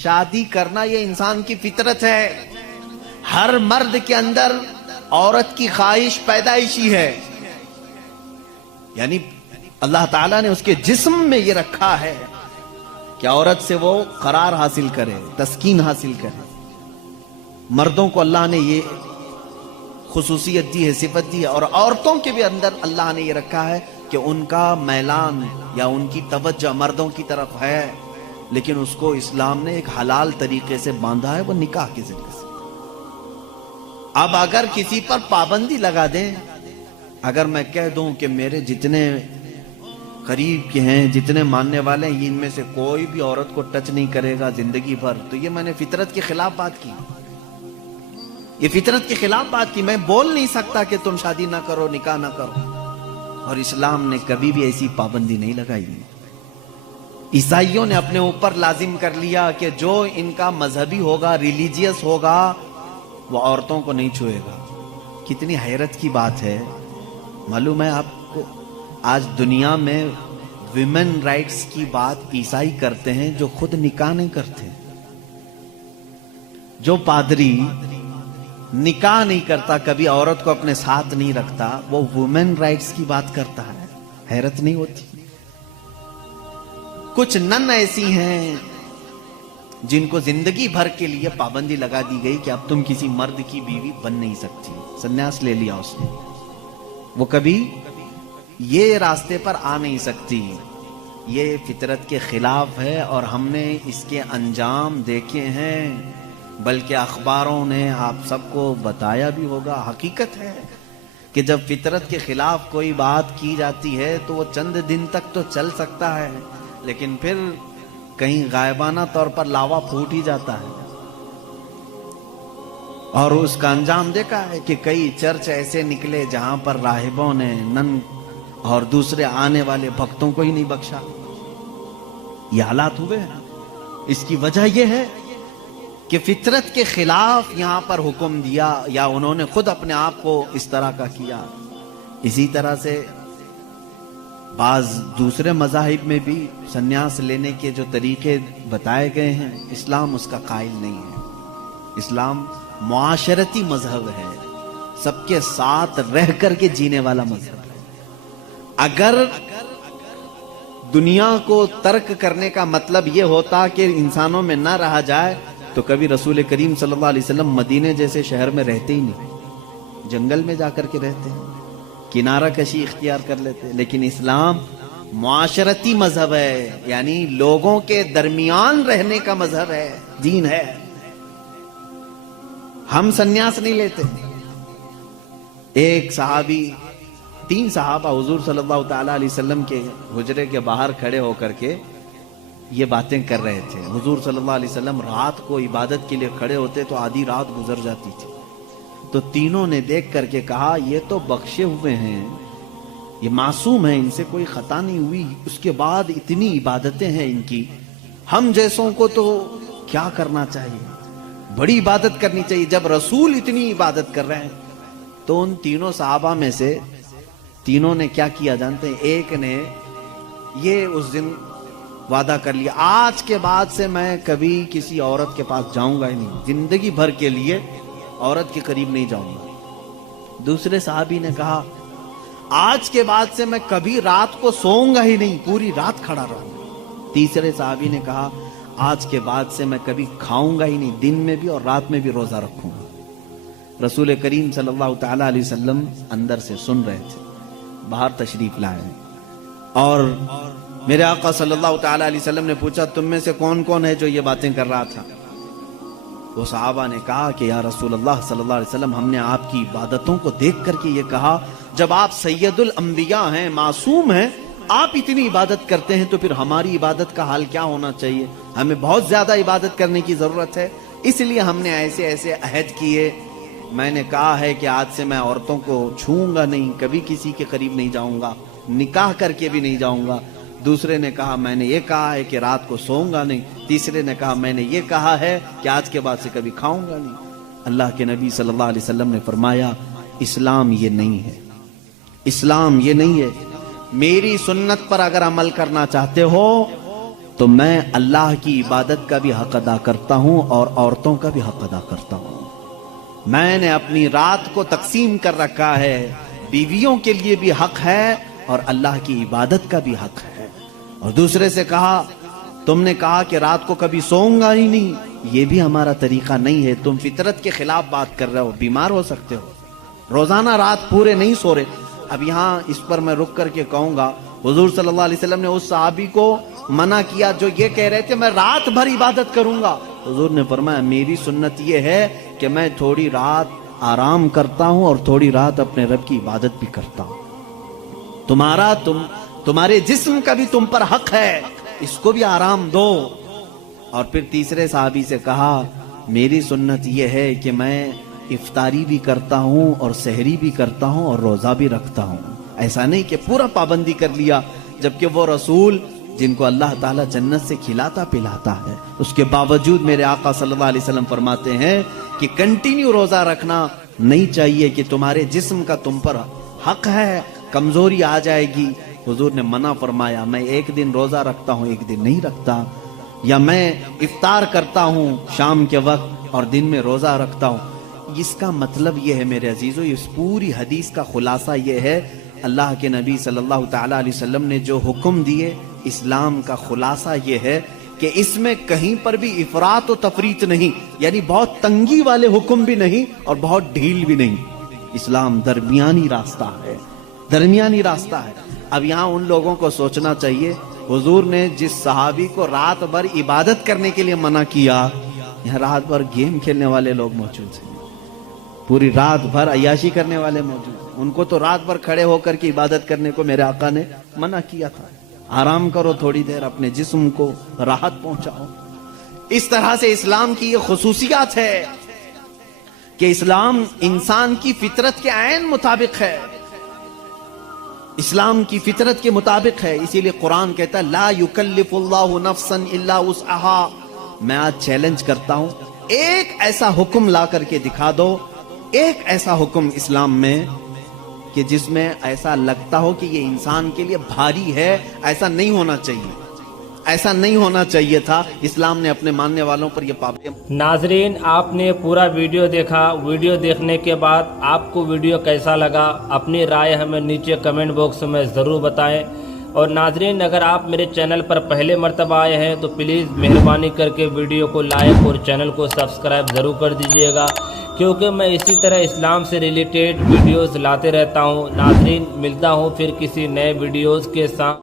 شادی کرنا یہ انسان کی فطرت ہے. ہر مرد کے اندر عورت کی خواہش پیدائشی ہے. یعنی اللہ تعالیٰ نے اس کے جسم میں یہ رکھا ہے کہ عورت سے وہ قرار حاصل کرے، تسکین حاصل کرے. مردوں کو اللہ نے یہ خصوصیت دی ہے، صفت دی ہے، اور عورتوں کے بھی اندر اللہ نے یہ رکھا ہے کہ ان کا میلان یا ان کی توجہ مردوں کی طرف ہے، لیکن اس کو اسلام نے ایک حلال طریقے سے باندھا ہے، وہ نکاح کے ذریعے سے. اب اگر کسی پر پابندی لگا دیں، اگر میں کہہ دوں کہ میرے جتنے قریب کے ہیں، جتنے ماننے والے ہیں، ان میں سے کوئی بھی عورت کو ٹچ نہیں کرے گا زندگی بھر، تو یہ میں نے فطرت کے خلاف بات کی. یہ فطرت کے خلاف بات کی. میں بول نہیں سکتا کہ تم شادی نہ کرو، نکاح نہ کرو، اور اسلام نے کبھی بھی ایسی پابندی نہیں لگائی. عیسائیوں نے اپنے اوپر لازم کر لیا کہ جو ان کا مذہبی ہوگا، ریلیجیس ہوگا، وہ عورتوں کو نہیں چھوئے گا. کتنی حیرت کی بات ہے. معلوم ہے آپ کو، آج دنیا میں ویمن رائٹس کی بات عیسائی کرتے ہیں جو خود نکاح نہیں کرتے. جو پادری نکاح نہیں کرتا، کبھی عورت کو اپنے ساتھ نہیں رکھتا، وہ ویمن رائٹس کی بات کرتا ہے. حیرت نہیں ہوتی؟ کچھ نن ایسی ہیں جن کو زندگی بھر کے لیے پابندی لگا دی گئی کہ اب تم کسی مرد کی بیوی بن نہیں سکتی. سنیاس لے لیا اس نے، وہ کبھی یہ راستے پر آ نہیں سکتی. یہ فطرت کے خلاف ہے، اور ہم نے اس کے انجام دیکھے ہیں، بلکہ اخباروں نے آپ سب کو بتایا بھی ہوگا. حقیقت ہے کہ جب فطرت کے خلاف کوئی بات کی جاتی ہے تو وہ چند دن تک تو چل سکتا ہے، لیکن پھر کہیں غائبانہ طور پر لاوا پھوٹ ہی جاتا ہے. اور اس کا انجام دیکھا ہے کہ کئی چرچ ایسے نکلے جہاں پر راہبوں نے نن اور دوسرے آنے والے بھکتوں کو ہی نہیں بخشا. یہ حالات ہوئے ہیں. اس کی وجہ یہ ہے کہ فطرت کے خلاف یہاں پر حکم دیا، یا انہوں نے خود اپنے آپ کو اس طرح کا کیا. اسی طرح سے بعض دوسرے مذاہب میں بھی سنیاس لینے کے جو طریقے بتائے گئے ہیں، اسلام اس کا قائل نہیں ہے. اسلام معاشرتی مذہب ہے، سب کے ساتھ رہ کر کے جینے والا مذہب ہے. اگر دنیا کو ترک کرنے کا مطلب یہ ہوتا کہ انسانوں میں نہ رہا جائے، تو کبھی رسول کریم صلی اللہ علیہ وسلم مدینے جیسے شہر میں رہتے ہی نہیں، جنگل میں جا کر کے رہتے ہیں، کنارہ کشی اختیار کر لیتے. لیکن اسلام معاشرتی مذہب ہے، یعنی لوگوں کے درمیان رہنے کا مذہب ہے، دین ہے. ہم سنیاس نہیں لیتے. ایک صحابی، 3 صحابہ حضور صلی اللہ تعالی علیہ وسلم کے حجرے کے باہر کھڑے ہو کر کے یہ باتیں کر رہے تھے. حضور صلی اللہ علیہ وسلم رات کو عبادت کے لیے کھڑے ہوتے تو آدھی رات گزر جاتی تھی. تو تینوں نے دیکھ کر کے کہا یہ تو بخشے ہوئے ہیں، یہ معصوم ہیں، ان سے کوئی خطا نہیں ہوئی، اس کے بعد اتنی عبادتیں ہیں ان کی، ہم جیسوں کو تو کیا کرنا چاہیے، بڑی عبادت کرنی چاہیے جب رسول اتنی عبادت کر رہے ہیں. تو ان تینوں صحابہ میں سے تینوں نے کیا کیا جانتے ہیں؟ ایک نے یہ اس دن وعدہ کر لیا، آج کے بعد سے میں کبھی کسی عورت کے پاس جاؤں گا ہی نہیں، زندگی بھر کے لیے عورت کے قریب نہیں جاؤں گا. دوسرے صحابی نے کہا آج کے بعد سے میں کبھی رات کو سوؤں گا ہی نہیں، پوری رات کھڑا رہوں گا. تیسرے صحابی نے کہا آج کے بعد سے میں کبھی کھاؤں گا ہی نہیں، دن میں بھی اور رات میں بھی روزہ رکھوں گا. رسول کریم صلی اللہ تعالی علیہ وسلم اندر سے سن رہے تھے، باہر تشریف لائے، اور میرے آقا صلی اللہ تعالی علیہ وسلم نے پوچھا تم میں سے کون کون ہے جو یہ باتیں کر رہا تھا؟ وہ صحابہ نے کہا کہ یا رسول اللہ صلی اللہ علیہ وسلم، ہم نے آپ کی عبادتوں کو دیکھ کر کے یہ کہا، جب آپ سید الانبیاء ہیں، معصوم ہیں، آپ اتنی عبادت کرتے ہیں تو پھر ہماری عبادت کا حال کیا ہونا چاہیے؟ ہمیں بہت زیادہ عبادت کرنے کی ضرورت ہے، اس لیے ہم نے ایسے ایسے عہد کیے. میں نے کہا ہے کہ آج سے میں عورتوں کو چھوؤں گا نہیں، کبھی کسی کے قریب نہیں جاؤں گا، نکاح کر کے بھی نہیں جاؤں گا. دوسرے نے کہا میں نے یہ کہا ہے کہ رات کو سوؤں گا نہیں. تیسرے نے کہا میں نے یہ کہا ہے کہ آج کے بعد سے کبھی کھاؤں گا نہیں. اللہ کے نبی صلی اللہ علیہ وسلم نے فرمایا اسلام یہ نہیں ہے، اسلام یہ نہیں ہے. میری سنت پر اگر عمل کرنا چاہتے ہو تو میں اللہ کی عبادت کا بھی حق ادا کرتا ہوں اور عورتوں کا بھی حق ادا کرتا ہوں. میں نے اپنی رات کو تقسیم کر رکھا ہے, بیویوں کے لیے بھی حق ہے اور اللہ کی عبادت کا بھی حق ہے. اور دوسرے سے کہا تم نے کہا کہ رات کو کبھی سوؤں گا ہی نہیں, یہ بھی ہمارا طریقہ نہیں ہے, تم فطرت کے خلاف بات کر رہے ہو, بیمار ہو سکتے ہو, روزانہ رات پورے نہیں سو رہے. اب یہاں اس پر میں رک کر کے کہوں گا, حضور صلی اللہ علیہ وسلم نے اس صحابی کو منع کیا جو یہ کہہ رہے تھے میں رات بھر عبادت کروں گا. حضور نے فرمایا میری سنت یہ ہے کہ میں تھوڑی رات آرام کرتا ہوں اور تھوڑی رات اپنے رب کی عبادت بھی کرتا ہوں. تمہارے جسم کا بھی تم پر حق ہے, اس کو بھی آرام دو. اور پھر تیسرے صحابی سے کہا میری سنت یہ ہے کہ میں افطاری بھی کرتا ہوں اور سحری بھی کرتا ہوں اور روزہ بھی رکھتا ہوں. ایسا نہیں کہ پورا پابندی کر لیا, جبکہ وہ رسول جن کو اللہ تعالیٰ جنت سے کھلاتا پلاتا ہے, اس کے باوجود میرے آقا صلی اللہ علیہ وسلم فرماتے ہیں کہ کنٹینیو روزہ رکھنا نہیں چاہیے, کہ تمہارے جسم کا تم پر حق ہے, کمزوری آ جائے گی. حضور نے منع فرمایا میں ایک دن روزہ رکھتا ہوں ایک دن نہیں رکھتا, یا میں افطار کرتا ہوں شام کے وقت اور دن میں روزہ رکھتا ہوں. اس کا مطلب یہ ہے میرے عزیزو, اس پوری حدیث کا خلاصہ یہ ہے, اللہ کے نبی صلی اللہ تعالی علیہ وسلم نے جو حکم دیے, اسلام کا خلاصہ یہ ہے کہ اس میں کہیں پر بھی افراط و تفریط نہیں, یعنی بہت تنگی والے حکم بھی نہیں اور بہت ڈھیل بھی نہیں. اسلام درمیانی راستہ ہے, درمیانی راستہ ہے. اب یہاں ان لوگوں کو سوچنا چاہیے, حضور نے جس صحابی کو رات بھر عبادت کرنے کے لیے منع کیا, یہاں رات بھر گیم کھیلنے والے لوگ موجود ہیں, پوری رات بھر عیاشی کرنے والے موجود ہیں. ان کو تو رات بھر کھڑے ہو کر کے عبادت کرنے کو میرے آقا نے منع کیا تھا. آرام کرو تھوڑی دیر, اپنے جسم کو راحت پہنچاؤ. اس طرح سے اسلام کی یہ خصوصیات ہے کہ اسلام انسان کی فطرت کے عین مطابق ہے, اسلام کی فطرت کے مطابق ہے. اسی لیے قرآن کہتا ہے لا یکلف اللہ نفسا الا وسعها. میں آج چیلنج کرتا ہوں, ایک ایسا حکم لا کر کے دکھا دو, ایک ایسا حکم اسلام میں کہ جس میں ایسا لگتا ہو کہ یہ انسان کے لیے بھاری ہے. ایسا نہیں ہونا چاہیے, ایسا نہیں ہونا چاہیے تھا. اسلام نے اپنے ماننے والوں پر یہ پابندی. ناظرین آپ نے پورا ویڈیو دیکھا, ویڈیو دیکھنے کے بعد آپ کو ویڈیو کیسا لگا اپنی رائے ہمیں نیچے کمنٹ باکس میں ضرور بتائیں. اور ناظرین اگر آپ میرے چینل پر پہلے مرتبہ آئے ہیں تو پلیز مہربانی کر کے ویڈیو کو لائک اور چینل کو سبسکرائب ضرور کر دیجئے گا, کیونکہ میں اسی طرح اسلام سے ریلیٹڈ ویڈیوز لاتے رہتا ہوں. ناظرین ملتا ہوں پھر کسی نئے ویڈیوز کے ساتھ.